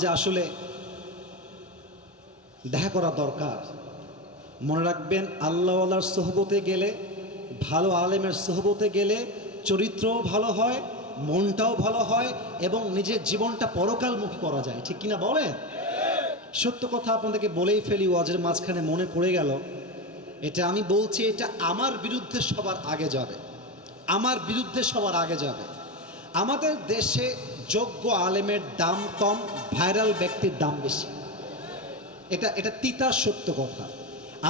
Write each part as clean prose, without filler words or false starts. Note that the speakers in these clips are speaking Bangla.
যে আসলে দেখা করা দরকার। মনে রাখবেন, আল্লাহওয়ালার সোহবতে গেলে, ভালো আলেমের সোহবতে গেলে চরিত্রও ভালো হয়, মনটাও ভালো হয় এবং নিজের জীবনটা পরকালমুখী করা যায়। ঠিক কিনা বলেন? সত্য কথা আপনাদেরকে বলেই ফেলি, ওয়াজের মাঝখানে মনে পড়ে গেল। এটা আমি বলছি, এটা আমার বিরুদ্ধে সবার আগে যাবে, আমার বিরুদ্ধে সবার আগে যাবে। আমাদের দেশে যোগ্য আলেমের দাম কম, ভাইরাল ব্যক্তির দাম বেশি। এটা তিতা সত্য কথা।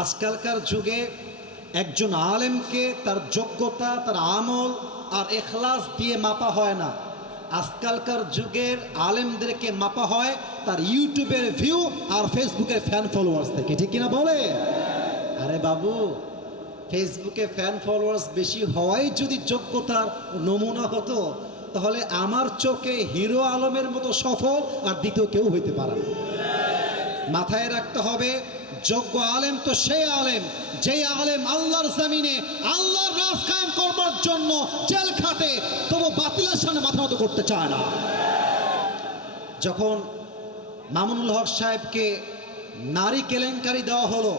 আজকালকার যুগে একজন আলেমকে তার যোগ্যতা, তার আমল আর এখলাস দিয়ে মাপা হয় না। আজকালকার যুগের আলেমদেরকে মাপা হয় তার ইউটিউবের ভিউ আর ফেসবুকের ফ্যান ফলোয়ার্স থেকে। ঠিক কিনা বলে? আরে বাবু, ফেসবুকে ফ্যান ফলোয়ার্স বেশি হওয়াই যদি যোগ্যতার নমুনা হতো, তাহলে আমার চোখে হিরো আলমের মতো সফল আর দ্বিতীয় কেউ হইতে পারে না। মাথায় রাখতে হবে, যোগ্য আলেম তো সেই আলেম যে আলেম আল্লাহর জমিনে আল্লাহর রাজ কায়েম করবার জন্য জেল খাটে, তবু বাতিলের সামনে মাথা নত করতে চায় না। যখন মামুনুল হক সাহেবকে নারী কেলেঙ্কারি দেওয়া হলো,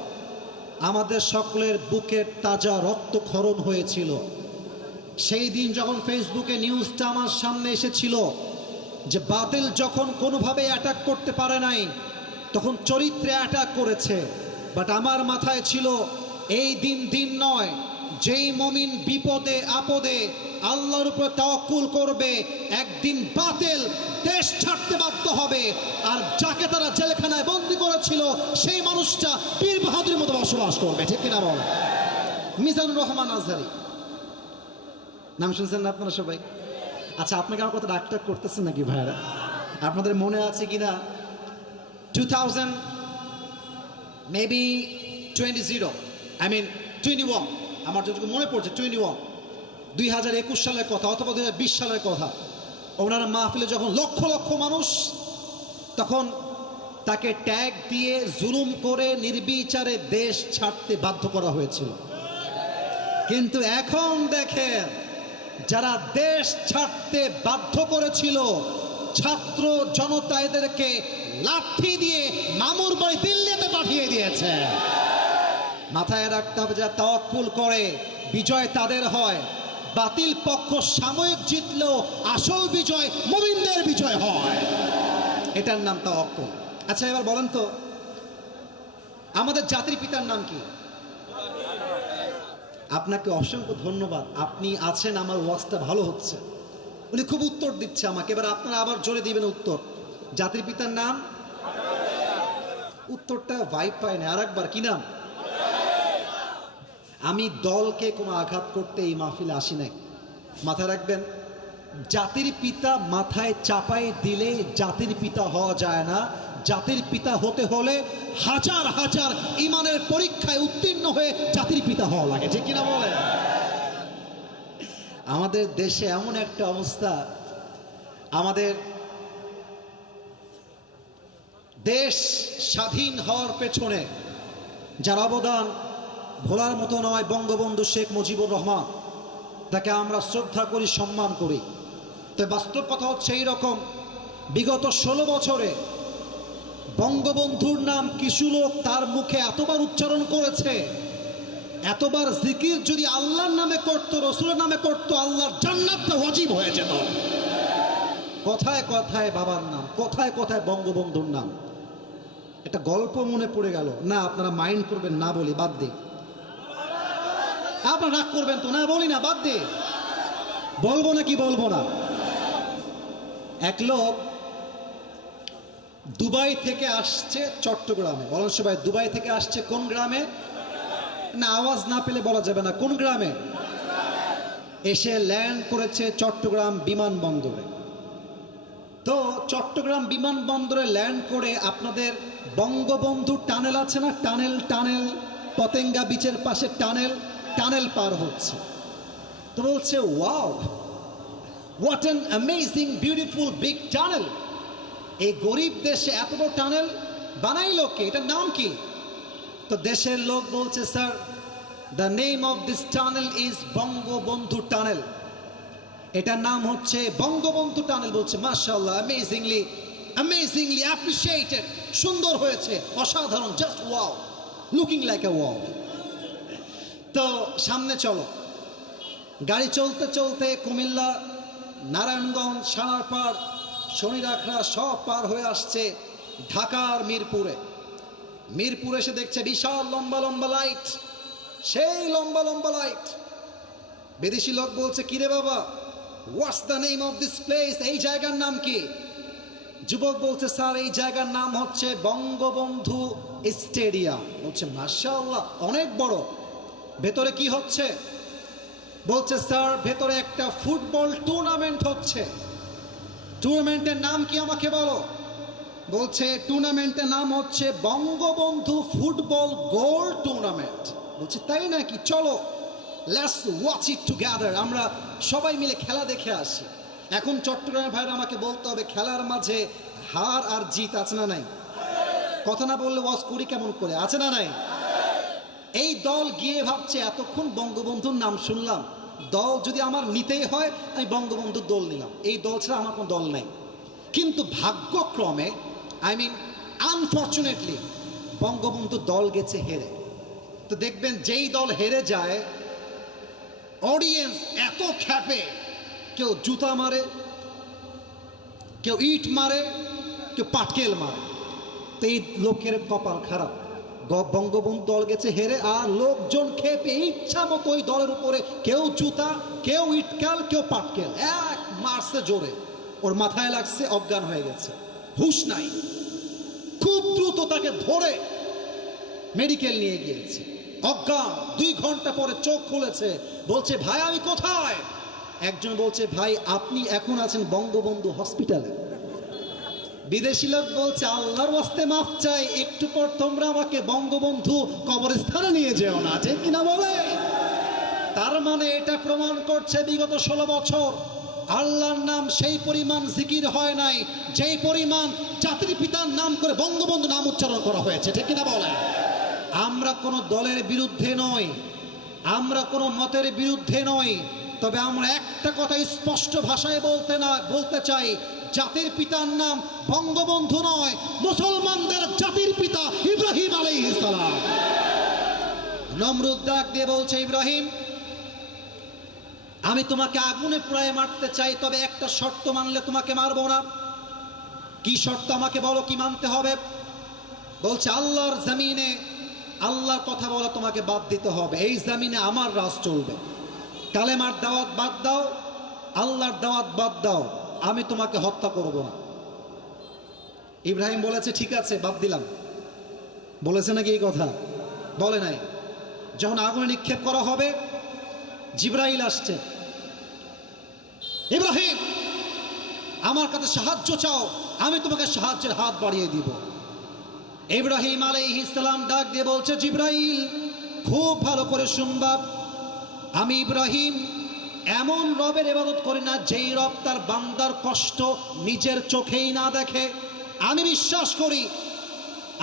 আমাদের সকলের বুকের তাজা রক্তক্ষরণ হয়েছিল। সেই দিন যখন ফেসবুকে নিউজটা আমার সামনে এসেছিল যে বাতিল যখন কোনোভাবে অ্যাটাক করতে পারে নাই, তখন চরিত্রে অ্যাটাক করেছে। বাট আমার মাথায় ছিল, এই দিন নয়, যেই মুমিন বিপদে আপদে আল্লাহর উপর তাওয়াক্কুল করবে, একদিন বাতিল দেশ ছাড়তে বাধ্য হবে। আর যাকে তারা জেলখানায় বন্দী করেছিল, সেই মানুষটা পীর বাহাদুরের মতো বসবাস করবে। ঠিক কিনা বল? মিজানুর রহমান আজহারী নাম শুনছেন না আপনারা সবাই? আচ্ছা, আপনাকে আমার কথা ডাক্তার করতেছেন নাকি ভাইরা? আপনাদের মনে আছে কিনা 2021, আমার যতটুকু মনে পড়ছে 2021 সালের কথা অথবা 2020 সালের কথা, ওনারা মাহফিলে যখন লক্ষ লক্ষ মানুষ, তখন তাকে ট্যাগ দিয়ে জুলুম করে নির্বিচারে দেশ ছাড়তে বাধ্য করা হয়েছিল। কিন্তু এখন দেখেন, যারা দেশ ছাড়তে বাধ্য করেছিল, ছাত্র জনতা এদেরকে লাঠি দিয়ে মামুর বাড়ি দিল্লিতে পাঠিয়ে দিয়েছে। মাথায় রাখতে হবে, যা তাওয়াক্কুল করে বিজয় তাদের হয়। বাতিল পক্ষ সাময়িক জিতলেও আসল বিজয় মুমিনদের বিজয় হয়। এটার নাম তাওয়াক্কুল। আচ্ছা, এবার বলেন তো, আমাদের জাতির পিতার নাম কি? আপনাকে অসংখ্য ধন্যবাদ, আপনি আছেন, আমার ওয়াজটা ভালো হচ্ছে। উনি খুব উত্তর দিচ্ছে আমাকে। এবার আপনারা আবার জোরে দিবেন উত্তর। জাতির পিতার নাম? উত্তরটা ভাইব পায় না। আর একবার, কি নাম? আমি দলকে কোনো আঘাত করতে এই মাহফিলে আসি নাই। মাথায় রাখবেন, জাতির পিতা মাথায় চাপাই দিলে জাতির পিতা হওয়া যায় না। জাতির পিতা হতে হলে হাজার হাজার ইমানের পরীক্ষায় উত্তীর্ণ হয়ে জাতির পিতা হওয়া লাগে। ঠিক কিনা বলে? আমাদের দেশে এমন একটা অবস্থা, আমাদের দেশ স্বাধীন হওয়ার পেছনে যার অবদান ভোলার মতো নয়, বঙ্গবন্ধু শেখ মুজিবুর রহমান, তাকে আমরা শ্রদ্ধা করি, সম্মান করি। তো বাস্তব কথা হচ্ছে এই রকম, বিগত 16 বছরে বঙ্গবন্ধুর নাম কিছু লোক তার মুখে এতবার উচ্চারণ করেছে, এতবার জিকির যদি আল্লাহর নামে করত, রসুলের নামে করত, আল্লাহর জান্নাতটা ওয়াজিব হয়ে যেত। কথায় কথায় বাবার নাম, কথায় কথায় বঙ্গবন্ধুর নাম। একটা গল্প মনে পড়ে গেল। না, আপনারা মাইন্ড করবেন না বলি, বাদ দিই। আপনারা রাগ করবেন তো? না বলি না, বাদ দিই। বলবো না কি বলবো না? এক লোক দুবাই থেকে আসছে চট্টগ্রামে। বলেন সবাই, দুবাই থেকে আসছে কোন গ্রামে? না, আওয়াজ না পেলে বলা যাবে না। কোন গ্রামে? এসে ল্যান্ড করেছে চট্টগ্রাম বিমানবন্দরে। তো চট্টগ্রাম বিমানবন্দরে ল্যান্ড করে আপনাদের বঙ্গবন্ধু টানেল আছে না, টানেল পতেঙ্গা বিচের পাশে টানেল পার হচ্ছে। তো বলছে, wow, what an amazing beautiful big tunnel. এই গরিব দেশে এত বড় টানেল বানাইলো কে? এটার নাম কি? তো দেশের লোক বলছে, sir, the name of this tunnel is Bangabandhu tunnel. এটার নাম হচ্ছে বঙ্গবন্ধু টানেল। বলছে, মাশাআল্লাহ, অ্যামেজিংলি অ্যামেজিংলি অ্যাপ্রিসিয়েটেড, সুন্দর হয়েছে, অসাধারণ, just wow, looking like a wow. তো সামনে চলো। গাড়ি চলতে চলতে কুমিল্লা, নারায়ণগঞ্জ, সানারপাড়, শনিরাখড়া সব পার হয়ে আসছে ঢাকার মিরপুরে। মিরপুরে এসে দেখছে বিশাল লম্বা লম্বা লাইট, সেই লম্বা লম্বা লাইট। বিদেশি লোক বলছে, কিরে বাবা, what's the name of this place, এই জায়গার নাম কি? যুবক বলছে, স্যার এই জায়গার নাম হচ্ছে বঙ্গবন্ধু স্টেডিয়াম। বলছে, মাশাআল্লাহ, অনেক বড়। ভেতরে কি হচ্ছে? বলছে, স্যার ভেতরে একটা ফুটবল টুর্নামেন্ট হচ্ছে। টুর্নামেন্টের নাম কি আমাকে বলো? বলছে, টুর্নামেন্টের নাম হচ্ছে বঙ্গবন্ধু ফুটবল গোল টুর্নামেন্ট। বলছে, তাই নাকি? চলো, লেটস ওয়াচ ইট টুগেদার, আমরা সবাই মিলে খেলা দেখে আসি। এখন চট্টগ্রামের ভাইরা আমাকে বলতে হবে, খেলার মাঝে হার আর জিত আছে না নাই? কথা না বললে ওয়াজ করি কেমন করে, আছে না নাই? এই দল গিয়ে ভাবছে, এতক্ষণ বঙ্গবন্ধুর নাম শুনলাম, দল যদি আমার নিতেই হয় আমি বঙ্গবন্ধুর দল নিলাম, এই দল ছাড়া আমার কোনো দল নাই। কিন্তু ভাগ্যক্রমে, আনফর্চুনেটলি, বঙ্গবন্ধু দল গেছে হেরে। তো দেখবেন যেই দল হেরে যায়, অডিয়েন্স এত খ্যাপে, কেউ জুতা মারে, কেউ ইট মারে, কেউ পাটকেল মারে। তো এই লোকের কপাল খারাপ, বঙ্গবন্ধু দল গেছে হেরে, আর লোকজন খেপে ইচ্ছা মতো ওই দলের উপরে, কেউ জুতা, কেউ ইটকাল, কেউ পাটকেল, এক মারছে জোরে, ওর মাথায় লাগছে, অজ্ঞান হয়ে গেছে, হুঁশ নাই। খুব দ্রুত তাকে ধরে মেডিকেল নিয়ে গিয়েছে, অজ্ঞান। 2 ঘন্টা পরে চোখ খুলেছে, বলছে, ভাই আমি কোথায়? একজন বলছে, ভাই আপনি এখন আছেন বঙ্গবন্ধু হসপিটালে। বিদেশি লোক বলছে, আল্লাহর ওয়াস্তে মাফ চাই, একটু পর তোমরা আমাকে বঙ্গবন্ধু কবরস্থানে নিয়ে যেও না, ঠিক কিনা বলে? তার মানে এটা প্রমাণ করছে বিগত 16 বছর আল্লাহর নাম সেই পরিমাণ জিকির হয় নাই, যেই পরিমাণ জাতির পিতার নাম করে বঙ্গবন্ধু নাম উচ্চারণ করা হয়েছে, ঠিক কিনা বলে? আমরা কোনো দলের বিরুদ্ধে নই, আমরা কোনো মতের বিরুদ্ধে নই, তবে আমরা একটা কথা স্পষ্ট ভাষায় বলতে চাই, জাতির পিতার নাম বঙ্গবন্ধু নয়, মুসলমানদের জাতির পিতা ইব্রাহিম আলাইহিস সালাম। নমরুদ ডাক দিয়ে বলছে, ইব্রাহিম আমি তোমাকে আগুনে পুড়ায় মারতে চাই, তবে একটা শর্ত মানলে তোমাকে মারবো না। কি শর্ত আমাকে বলো, কি মানতে হবে? বলছে, আল্লাহর জমিনে আল্লাহর কথা বলা তোমাকে বাদ দিতে হবে, এই জমিনে আমার রাজ চলবে। কালেমার দাওয়াত বাদ দাও, আল্লাহর দাওয়াত বাদ দাও, আমি তোমাকে হত্যা করব না। ইব্রাহিম বলেছে, ঠিক আছে বাদ দিলাম। বলেছে নাকি এই কথা? বলে নাই। যখন আগুনে নিক্ষেপ করা হবে, জিবরাইল আসছে, ইব্রাহিম আমার কাছে সাহায্য চাও, আমি তোমাকে সাহায্যের হাত বাড়িয়ে দিব। ইব্রাহিম আলাইহিস সালাম ডাক দিয়ে বলছে, জিবরাইল খুব ভালো করে শুনবা, আমি ইব্রাহিম এমন রবের ইবাদত করি না যেই রব তার বান্দার কষ্ট নিজের চোখেই না দেখে। আমি বিশ্বাস করি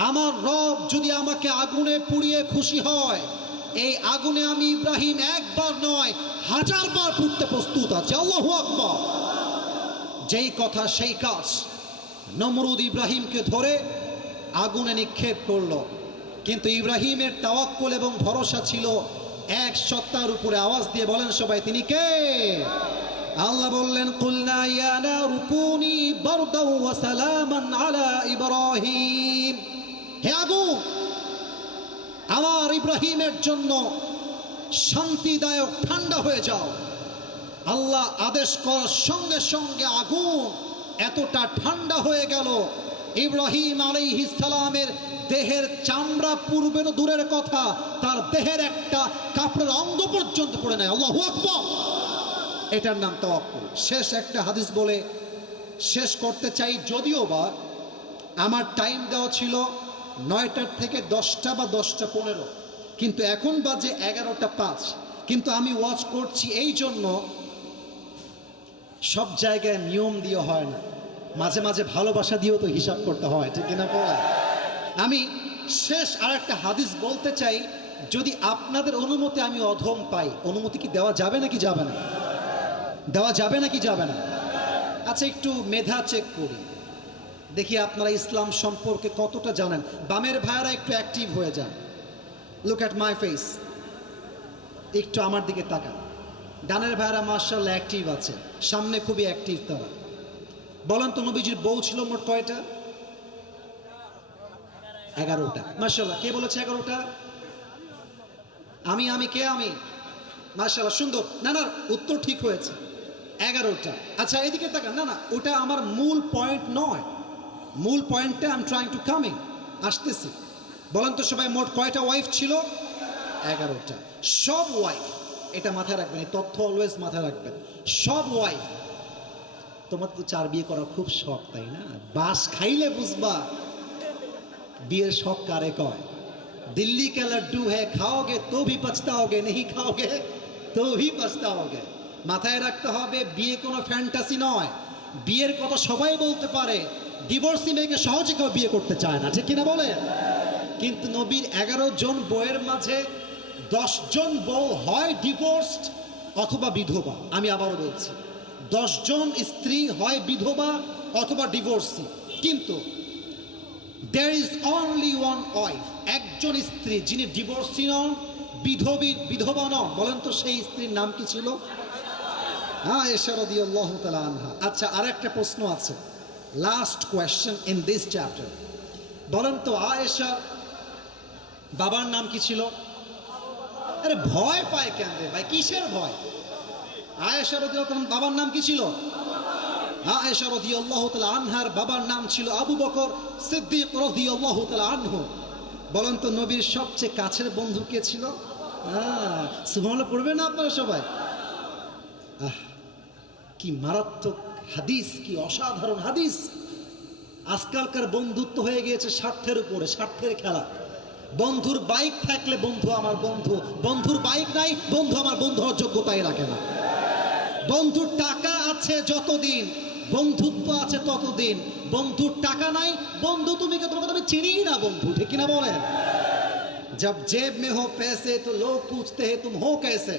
আমার রব যদি আমাকে আগুনে পুড়িয়ে খুশি হয়, এই আগুনে আমি ইব্রাহিম একবার নয় 1000 বার পুড়তে প্রস্তুত আছে। আল্লাহু আকবার। যেই কথা সেই কাজ। নমরুদ ইব্রাহিমকে ধরে আগুনে নিক্ষেপ করলো, কিন্তু ইব্রাহিমের তাওয়াক্কুল এবং ভরসা ছিল এক সত্তার উপরে। আওয়াজ দিয়ে বলেন সবাই, তিনি কে? আল্লাহ বললেন, কুলনা ইয়া নারু কুনি বারদাও ওয়া সালামান আলা ইব্রাহিম, হে আগুন আমার ইব্রাহিমের জন্য শান্তিদায়ক ঠান্ডা হয়ে যাও। আল্লাহ আদেশ করার সঙ্গে সঙ্গে আগুন এতটা ঠান্ডা হয়ে গেল, ইব্রাহিম আলাইহিস সালামের দেহের চামড়া পূর্বের দূরের কথা, তার দেহের একটা কাপড়ের অঙ্গ পর্যন্ত পড়ে নেয়। আল্লাহু আকবার। এটার নাম তাওয়াক্কুল। শেষ একটা হাদিস বলে শেষ করতে চাই, যদিও বা আমার টাইম দেওয়া ছিল 9টা থেকে 10টা বা 10টা 15, কিন্তু এখন বাজে 11টা 5। কিন্তু আমি ওয়াচ করছি এই জন্য, সব জায়গায় নিয়ম দিয়ে হয় না, মাঝে মাঝে ভালোবাসা দিয়েও তো হিসাব করতে হয়, ঠিক কিনা বলা? আমি শেষ আর একটা হাদিস বলতে চাই, যদি আপনাদের অনুমতি আমি অধম পাই, অনুমতি কি দেওয়া যাবে নাকি যাবে না? দেওয়া যাবে নাকি যাবে না? আচ্ছা একটু মেধা চেক করি, দেখি আপনারা ইসলাম সম্পর্কে কতটা জানেন। বামের ভাইয়েরা একটু অ্যাক্টিভ হয়ে যান। লুক অ্যাট মাই ফেস, একটু আমার দিকে তাকান। ডানের ভাইয়েরা মাশাআল্লাহ অ্যাক্টিভ আছে, সামনে খুবই অ্যাক্টিভ তারা। বলেন তো নবীজির বউ ছিল মোট কয়টা? 11টা। মাশাআল্লাহ, কে বলেছে 11টা? আমি মাশাআল্লাহ, সুন্দর। না না, উত্তর ঠিক হয়েছে, 11টা। আচ্ছা এদিকে তাকান। না না, ওটা আমার মূল পয়েন্ট নয়, মূল পয়েন্টটা I am trying to coming, আসতেছি। বলেন তো সবাই মোট কয়টা ওয়াইফ ছিল? 11টা। সব ওয়াইফ, এটা মাথায় রাখবেন, এই তথ্য অলওয়েজ মাথায় রাখবেন। সব ওয়াইফ, তোমার তো 4 বিয়ে করার খুব শখ, তাই না? বাস খাইলে বুঝবা বিয়ের শখ কারে কয়। দিল্লি কা লাড্ডু হ্যাঁ, খাওগে তো ভি পছতাওগে, নেহি খাওগে তো ভি পছতাওগে। মাথায় রাখতে হবে বিয়ে কোনো ফ্যান্টাসি নয়। বিয়ের কথা সবাই বলতে পারে, ডিভোর্সি মেয়েকে সহজে কেউ বিয়ে করতে চায় না, ঠিক কিনা বলে? কিন্তু নবীর 11 জন বউয়ের মাঝে 10 জন বউ হয় ডিভোর্সড অথবা বিধবা। আমি আবারও বলছি, 10 জন স্ত্রী হয় বিধবা অথবা ডিভোর্সি। কিন্তু there is only one wife, একজন স্ত্রী যিনি ডিভোর্সি নন, বিধবা নন। বলেন তো সেই স্ত্রীর নাম কি ছিল? আয়েশা রাদিয়াল্লাহু তাআলা আনহা। আচ্ছা, আরেকটা প্রশ্ন আছে, last question in this chapter. বলেন তো আয়েশার বাবার নাম কি ছিল? আরে ভয় পায় কেন রে ভাই, কিসের ভয়? আয়েশা রাদিয়াল্লাহু তাআলার বাবার নাম কি ছিল? আয়েশা রাদিয়াল্লাহু তাআলা আনহার বাবার নাম ছিল আবু বকর সিদ্দিক রাদিয়াল্লাহু তাআলা আনহু। বলেন তো নবীর সবচেয়ে কাছের বন্ধু কে ছিল? সুবহানাল্লাহ পড়বেন না আপনারা সবাই? কি মারাত্মক হাদিস, কি অসাধারণ হাদিস। আজকালকার বন্ধুত্ব হয়ে গিয়েছে স্বার্থের উপরে, স্বার্থের খেলা। বন্ধুর বাইক থাকলে বন্ধু আমার বন্ধু, বন্ধুর বাইক নাই বন্ধু আমার বন্ধু হওয়ার যোগ্যতাই রাখে না। বন্ধুর টাকা আছে যতদিন বন্ধুত্ব আছে ততদিন, বন্ধুর টাকা নাই বন্ধু তোমাকে আমি চিনি না বন্ধু, ঠিক কিনা বলেন? जब जेब में हो पैसे तो लोग पूछते हैं तुम हो कैसे,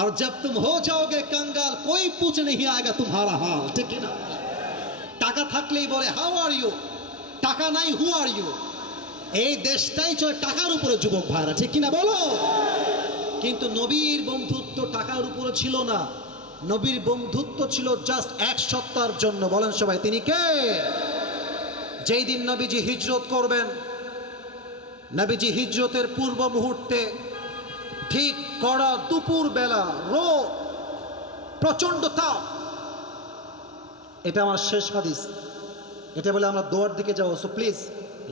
और जब तुम हो जाओगे कंगाल कोई पूछ नहीं आएगा तुम्हारा हाल, ठीक है ना? টাকা থাকলেই বলে হাউ আর ইউ, টাকা নাই হু আর ইউ। এই দেশটাই চলে টাকার উপরে যুবক ভাইরা, ঠিক কিনা বলো? কিন্তু নবীর বন্ধুত্ব টাকার উপরে ছিল না, নবীর বন্ধুত্ব ছিল জাস্ট এক সত্তার জন্য। বলেন সবাই তিনি কে? যেই দিন নবীজি হিজরত করবেন, নবীজি হিজরতের পূর্ব মুহূর্তে ঠিক কড়া দুপুর বেলা, রোদ, প্রচন্ড তাপ। এটা আমার শেষ হাদিস, এটা বলে আমরা দোয়ার দিকে যাবো। সো প্লিজ,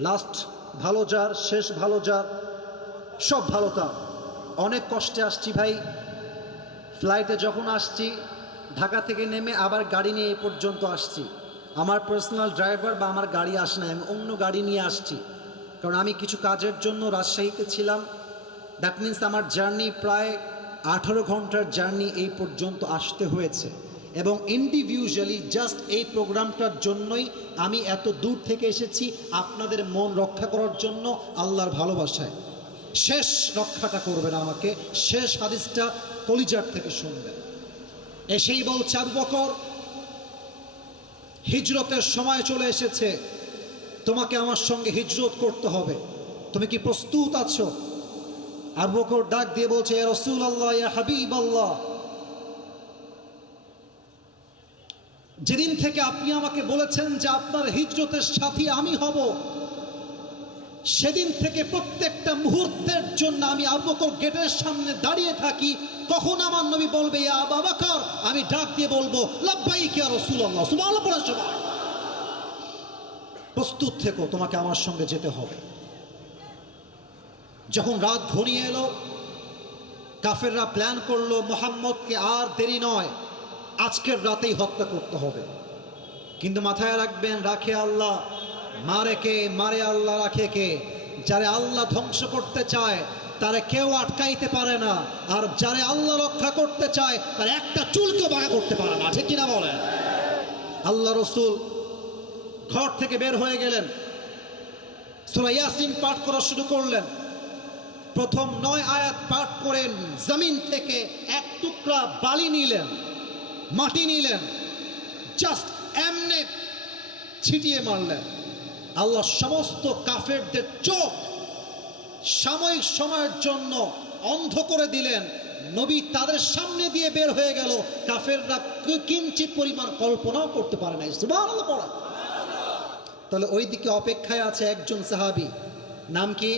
লাস্ট ভালো যার, শেষ ভালো যার, সব ভালো তার। অনেক কষ্টে আসছি ভাই, ফ্লাইটে যখন আসছি ঢাকা থেকে নেমে আবার গাড়ি নিয়ে এই পর্যন্ত আসছি। আমার পার্সোনাল ড্রাইভার বা আমার গাড়ি আসে না, আমি অন্য গাড়ি নিয়ে আসছি, কারণ আমি কিছু কাজের জন্য রাজশাহীতে ছিলাম। দ্যাট মিন্স আমার জার্নি প্রায় 18 ঘন্টার জার্নি এই পর্যন্ত আসতে হয়েছে। এবং ইন্ডিভিজুয়ালি জাস্ট এই প্রোগ্রামটার জন্যই আমি এত দূর থেকে এসেছি, আপনাদের মন রক্ষা করার জন্য, আল্লাহর ভালোবাসায়। শেষ রক্ষাটা করবেন আমাকে, শেষ হাদিসটা কলিজার থেকে শুনবেন। এসেই বলছে আবু বকর, হিজরতের সময় চলে এসেছে, তোমাকে আমার সঙ্গে হিজরত করতে হবে, তুমি কি প্রস্তুত আছো? আবু বকর ডাক দিয়ে বলছে, ইয়া রাসূলুল্লাহ, ইয়া হাবিবাল্লাহ, যেদিন থেকে আপনি আমাকে বলেছেন যে আপনার হিজরতের সাথী আমি হব, সেদিন থেকে প্রত্যেকটা মুহূর্তের জন্য আমি আবু বকর গেটের সামনে দাঁড়িয়ে থাকি। কখন আমার নবী বলবে ইয়া আবু বকর, আমি ডাক দিয়ে বলবো লাব্বাইক ইয়া রাসূলুল্লাহ। সুবহানাল্লাহ পড়ার সময় প্রস্তুত থেকো, তোমাকে আমার সঙ্গে যেতে হবে। যখন রাত ঘনিয়ে এলো, কাফেররা প্ল্যান করলো মুহাম্মদকে আর দেরি নয়, আজকের রাতেই হত্যা করতে হবে। কিন্তু মাথায় রাখবেন, রাখে আল্লাহ, মারে কে? মারে আল্লাহ, রাখে কে? যারে আল্লাহ ধ্বংস করতে চায় তারে কেউ আটকাইতে পারে না, আর যারে আল্লাহ রক্ষা করতে চায় তার একটা চুলকেও বাঁকা করতে পারে না, ঠিক কিনা বলেন? আল্লাহ রসুল ঘর থেকে বের হয়ে গেলেন, সূরা ইয়াসিন পাঠ করা শুরু করলেন। প্রথম 9 আয়াত পাঠ করেন, জমিন থেকে এক টুকরা বালি নিলেন, মাটি নিলেন, জাস্ট এমনে ছিটিয়ে মারলেন। আল্লাহ সমস্ত কাফেরদের চোখ সাময়িক সময়ের জন্য অন্ধ করে দিলেন। নবী তাদের সামনে দিয়ে বের হয়ে গেল, কাফেররা কিঞ্চিত পরিমাণ কল্পনাও করতে পারে নাই। সুবহানাল্লাহ পড়া। তাহলে ওই দিকে অপেক্ষায় আছে একজন সাহাবী, নাম কি?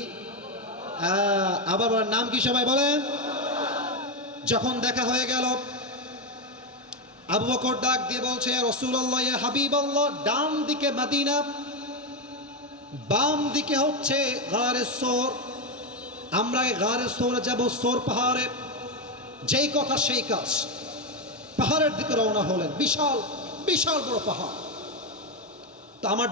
আবার বলেন, নাম কি? সবাই বলেন। যখন দেখা হয়ে গেল, আবু বকর ডাক দিয়ে বলছে, রাসূলুল্লাহ ইয়া হাবিবাল্লাহ, ডান দিকে মদিনা, বাম দিকে হচ্ছে গারে সৌর। আমরা এই গারে সৌরে যাব, সৌর পাহাড়ে। যেই কথা সেই কাজ, পাহাড়ের দিকে রওনা হলেন। বিশাল বিশাল বড় পাহাড়। তো আমার